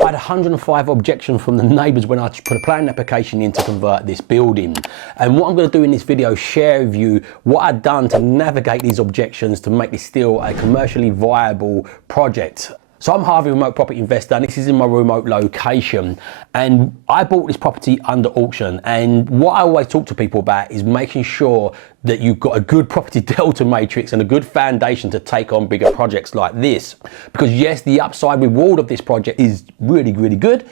I had 105 objections from the neighbours when I put a planning application in to convert this building. And what I'm going to do in this video, share with you what I've done to navigate these objections to make this still a commercially viable project. So I'm Harvey, remote property investor, and this is in my remote location. And I bought this property under auction. And what I always talk to people about is making sure that you've got a good property delta matrix and a good foundation to take on bigger projects like this. Because yes, the upside reward of this project is really, really good,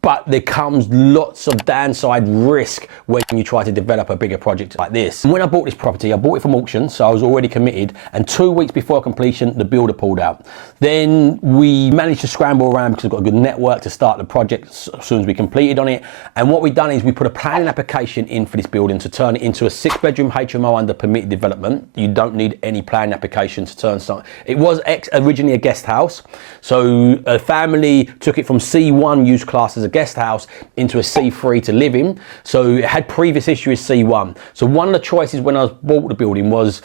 but there comes lots of downside risk when you try to develop a bigger project like this. And when I bought this property, I bought it from auction, so I was already committed, and 2 weeks before completion, the builder pulled out. Then we managed to scramble around because we've got a good network to start the project as soon as we completed on it. And what we've done is we put a planning application in for this building to turn it into a 6-bedroom HMO under permitted development. You don't need any planning application to turn something. It was originally a guest house, so a family took it from C1 use class as a guest house into a C3 to live in. So it had previous issue with C1. So one of the choices when I bought the building was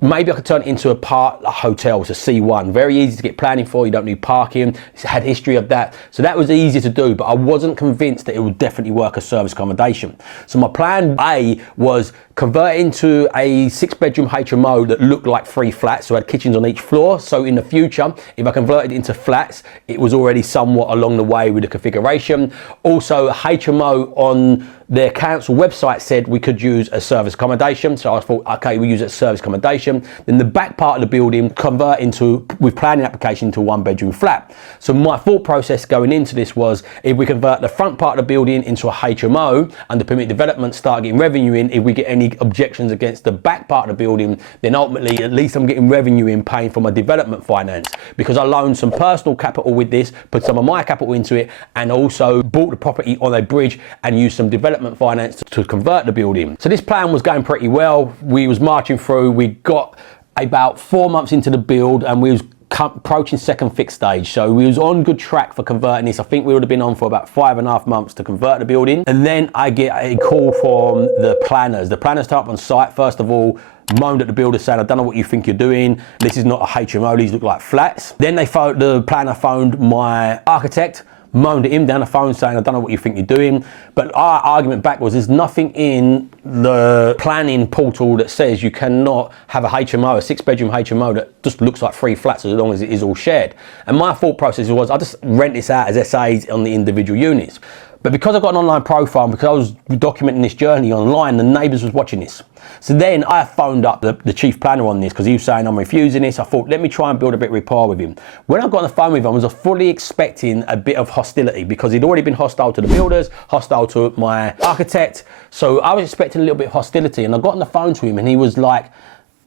maybe I could turn it into a hotel, it's a C1. Very easy to get planning for, you don't need parking. It's had history of that. So that was easy to do, but I wasn't convinced that it would definitely work as service accommodation. So my plan A was convert it into a 6-bedroom HMO that looked like 3 flats, so had kitchens on each floor. So in the future, if I converted it into flats, it was already somewhat along the way with the configuration. Also, HMO on their council website said we could use a service accommodation. So I thought, okay, we use it as service accommodation. Then the back part of the building convert into, with planning application, to a 1-bedroom flat. So my thought process going into this was, if we convert the front part of the building into a HMO under permitted development, start getting revenue in, if we get any objections against the back part of the building, then ultimately at least I'm getting revenue in paying for my development finance, because I loaned some personal capital with this, put some of my capital into it, and also bought the property on a bridge and used some development finance to convert the building. So this plan was going pretty well. We was marching through. We got about 4 months into the build and we was approaching second fix stage, so we was on good track for converting this. I think we would have been on for about 5.5 months to convert the building, and then I get a call from the planners. The planners turn up on site, first of all moaned at the builder saying, I don't know what you think you're doing, this is not a HMO, these look like flats. Then the planner phoned my architect, moaned at him down the phone saying, I don't know what you think you're doing. But our argument back was, there's nothing in the planning portal that says you cannot have a HMO, a 6-bedroom HMO that just looks like 3 flats as long as it is all shared. And my thought process was, I just rent this out as SAs on the individual units. But because I've got an online profile, and because I was documenting this journey online, the neighbours was watching this. So then I phoned up the chief planner on this, because he was saying I'm refusing this. I thought, let me try and build a bit of rapport with him. When I got on the phone with him, I was fully expecting a bit of hostility, because he'd already been hostile to the builders, hostile to my architect. So I was expecting a little bit of hostility, and I got on the phone to him and he was like,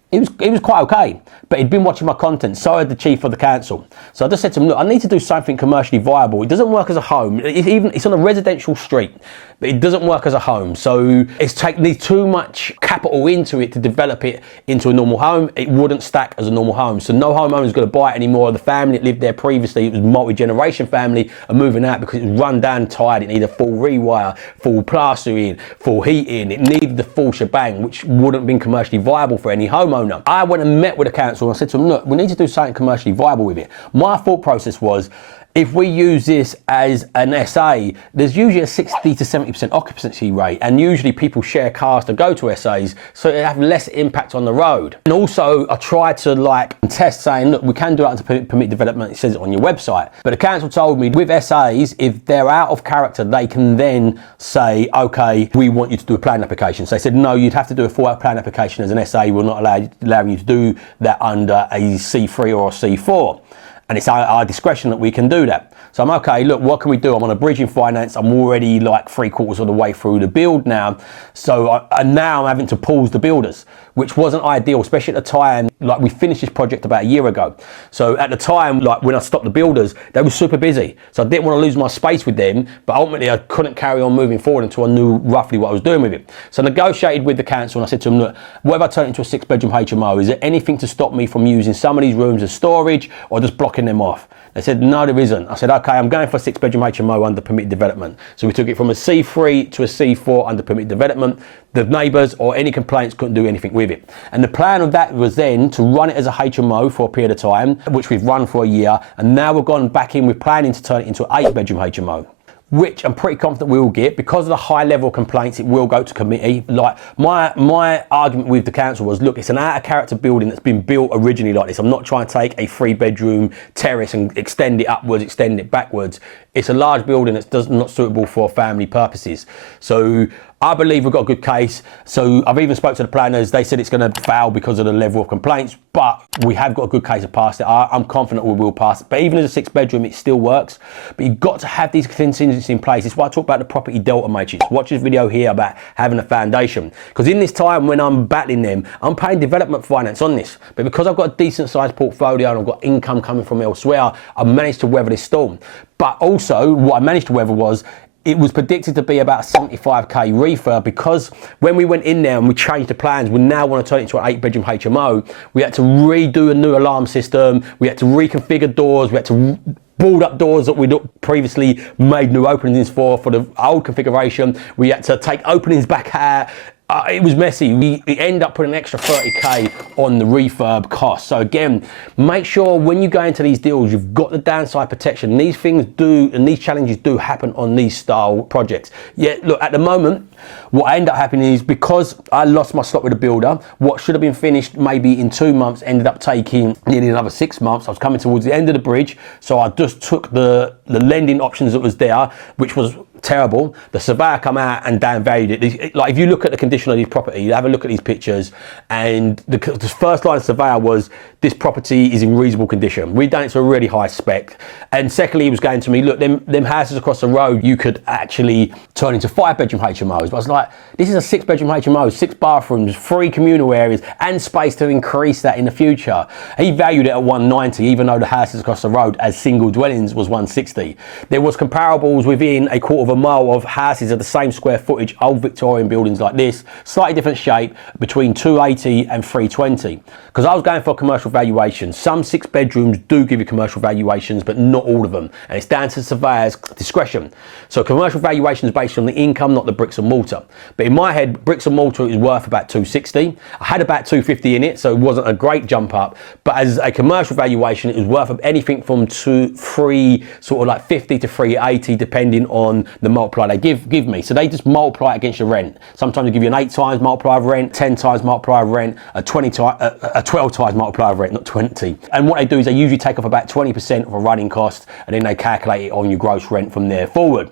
he was quite okay, but he'd been watching my content, so had the chief of the council. So I just said to him, look, I need to do something commercially viable. It doesn't work as a home. It's on a residential street, but it doesn't work as a home. So it needs too much capital into it to develop it into a normal home. It wouldn't stack as a normal home. So no homeowner is going to buy it anymore. The family that lived there previously, it was a multi-generation family, are moving out because it was run down, tired. It needed a full rewire, full plastering, full heating. It needed the full shebang, which wouldn't have been commercially viable for any homeowner. I went and met with the council and I said to them, look, we need to do something commercially viable with it. My thought process was, if we use this as an SA, there's usually a 60 to 70% occupancy rate, and usually people share cars to go to SAs, so it have less impact on the road. And also I tried to test saying, look, we can do it under permit development, it says it on your website. But the council told me with SAs, if they're out of character, they can then say, okay, we want you to do a plan application. So they said, no, you'd have to do a full plan application as an SA, we're not allowing you to do that under a C3 or a C4. And it's our discretion that we can do that. So I'm okay, look, what can we do? I'm on a bridging finance. I'm already like 3/4 of the way through the build now. So now I'm having to pause the builders, which wasn't ideal, especially at the time, like we finished this project about a year ago. So at the time, like when I stopped the builders, they were super busy. So I didn't want to lose my space with them, but ultimately I couldn't carry on moving forward until I knew roughly what I was doing with it. So I negotiated with the council and I said to them, look, what if I turn it into a 6-bedroom HMO? Is there anything to stop me from using some of these rooms as storage or just blocking knocking them off. They said, no, there isn't. I said, okay, I'm going for a 6-bedroom HMO under permitted development. So we took it from a C3 to a C4 under permitted development. The neighbours or any complaints couldn't do anything with it. And the plan of that was then to run it as a HMO for a period of time, which we've run for a year. And now we've gone back in, we're planning to turn it into an 8-bedroom HMO, which I'm pretty confident we will get. Because of the high level of complaints, it will go to committee. Like my argument with the council was, look, it's an out of character building that's been built originally like this. I'm not trying to take a 3-bedroom terrace and extend it upwards, extend it backwards. It's a large building that's not suitable for family purposes. So I believe we've got a good case. So I've even spoke to the planners. They said it's going to fail because of the level of complaints, but we have got a good case to pass it. I'm confident we will pass it. But even as a 6-bedroom, it still works. But you've got to have these contingencies in place. It's why I talk about the property delta matrix. Watch this video here about having a foundation. Because in this time when I'm battling them, I'm paying development finance on this. But because I've got a decent sized portfolio and I've got income coming from elsewhere, I've managed to weather this storm. But also what I managed to weather was, it was predicted to be about 75k refurb, because when we went in there and we changed the plans, we now want to turn it into an 8-bedroom HMO. We had to redo a new alarm system. We had to reconfigure doors. We had to board up doors that we'd previously made new openings for the old configuration. We had to take openings back out. It was messy. We end up putting an extra 30k on the refurb cost. So again, make sure when you go into these deals, you've got the downside protection. These things do, and these challenges do happen on these style projects. Yeah, look, at the moment, what ended up happening is, because I lost my slot with the builder, what should have been finished maybe in 2 months ended up taking nearly another 6 months. I was coming towards the end of the bridge, so I just took the lending options that was there, which was terrible. The surveyor come out and downvalued it. Like, if you look at the condition of this property, you have a look at these pictures, and the first line of surveyor was, this property is in reasonable condition. We've done it to a really high spec. And secondly, he was going to me, look, them houses across the road, you could actually turn into 5-bedroom HMOs. But I was like, this is a 6-bedroom HMO, 6 bathrooms, 3 communal areas, and space to increase that in the future. He valued it at 190, even though the houses across the road as single dwellings was 160. There was comparables within a quarter of a mile of houses of the same square footage, old Victorian buildings like this, slightly different shape, between 280 and 320. Because I was going for a commercial valuation. Some 6-bedrooms do give you commercial valuations, but not all of them. And it's down to the surveyor's discretion. So commercial valuation is based on the income, not the bricks and mortar. But in my head, bricks and mortar is worth about 260. I had about 250 in it, so it wasn't a great jump up. But as a commercial valuation, it was worth anything from 3 sort of like 50 to 380, depending on the multiplier they give me. So they just multiply it against your rent. Sometimes they give you an 8 times multiplier of rent, 10 times multiplier of rent, a 12 times multiplier of rent, not 20. And what they do is they usually take off about 20% of a running cost, and then they calculate it on your gross rent from there forward.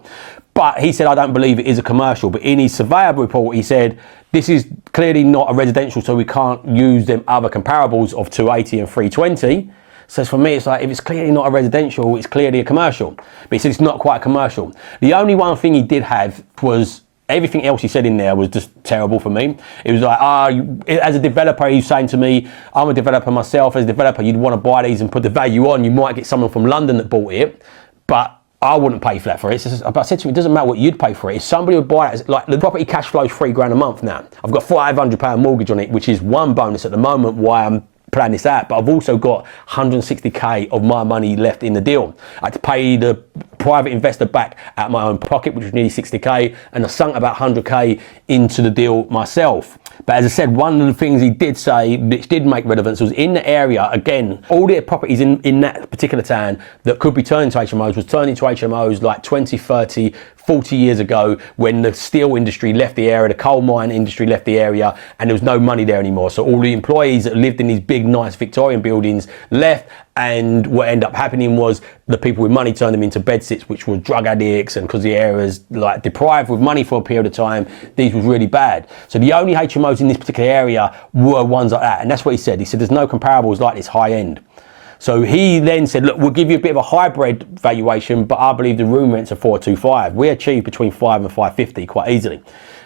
But he said, I don't believe it is a commercial. But in his surveyor report, he said, this is clearly not a residential, so we can't use them other comparables of 280 and 320. So for me, it's like, if it's clearly not a residential, it's clearly a commercial. But he said it's not quite a commercial. The only one thing he did have was, everything else he said in there was just terrible for me. It was like, as a developer, he's saying to me, I'm a developer myself. As a developer, you'd want to buy these and put the value on. You might get someone from London that bought it, but I wouldn't pay flat for it. But I said to him, it doesn't matter what you'd pay for it. If somebody would buy it, like, the property cash flows £3 a month now. I've got £500 mortgage on it, which is one bonus at the moment why I'm plan this out, but I've also got 160k of my money left in the deal. I had to pay the private investor back out of my own pocket, which was nearly 60k, and I sunk about 100k into the deal myself. But as I said, one of the things he did say, which did make relevance, was in the area, again, all the properties in that particular town that could be turned into HMOs was turned into HMOs like 20, 30, 40 years ago, when the steel industry left the area, the coal mine industry left the area, and there was no money there anymore. So all the employees that lived in these big, nice Victorian buildings left, and what ended up happening was the people with money turned them into bedsits, which were drug addicts, and because the area was like deprived with money for a period of time, these was really bad. So the only HMOs in this particular area were ones like that, and that's what he said. He said there's no comparables like this high end. So he then said, look, we'll give you a bit of a hybrid valuation, but I believe the room rents are 425. We achieved between 5 and 550 quite easily.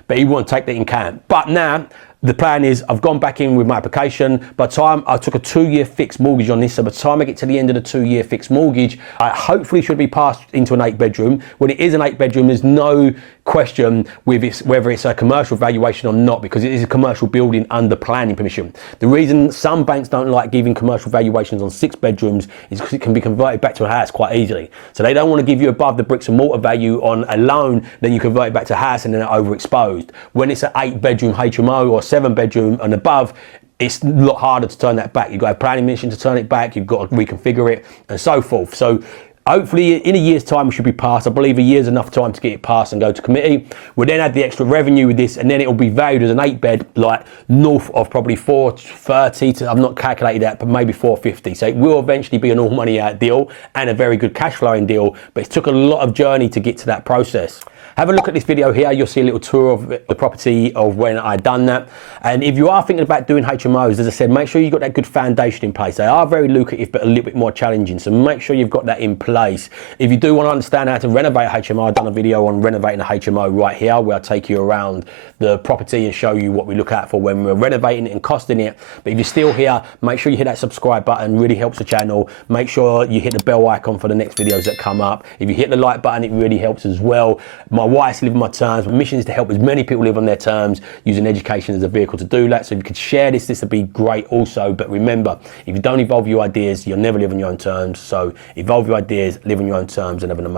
But he won't take that in account. But now, the plan is I've gone back in with my application. By the time I took a 2-year fixed mortgage on this, so by the time I get to the end of the 2-year fixed mortgage, I hopefully should be passed into an 8-bedroom. When it is an 8-bedroom, there's no question with whether it's a commercial valuation or not, because it is a commercial building under planning permission. The reason some banks don't like giving commercial valuations on 6 bedrooms is because it can be converted back to a house quite easily. So they don't want to give you above the bricks and mortar value on a loan, then you convert it back to a house and then it's overexposed. When it's an 8-bedroom HMO or 7-bedroom and above, it's a lot harder to turn that back. You've got a planning permission to turn it back, you've got to reconfigure it and so forth. So hopefully in a year's time we should be passed. I believe a year's enough time to get it passed and go to committee. We'll then add the extra revenue with this, and then it'll be valued as an 8-bed, like north of probably 430 to, I've not calculated that, but maybe 450. So it will eventually be an all money out deal and a very good cash flowing deal, but it took a lot of journey to get to that process. Have a look at this video here. You'll see a little tour of the property of when I done that. And if you are thinking about doing HMOs, as I said, make sure you've got that good foundation in place. They are very lucrative, but a little bit more challenging. So make sure you've got that in place. If you do want to understand how to renovate a HMO, I've done a video on renovating a HMO right here, where I take you around the property and show you what we look out for when we're renovating it and costing it. But if you're still here, make sure you hit that subscribe button. It really helps the channel. Make sure you hit the bell icon for the next videos that come up. If you hit the like button, it really helps as well. My wife's living my terms. My mission is to help as many people live on their terms, using education as a vehicle to do that. So if you could share this would be great also. But remember, if you don't evolve your ideas, you'll never live on your own terms. So evolve your ideas, live on your own terms, and have an amazing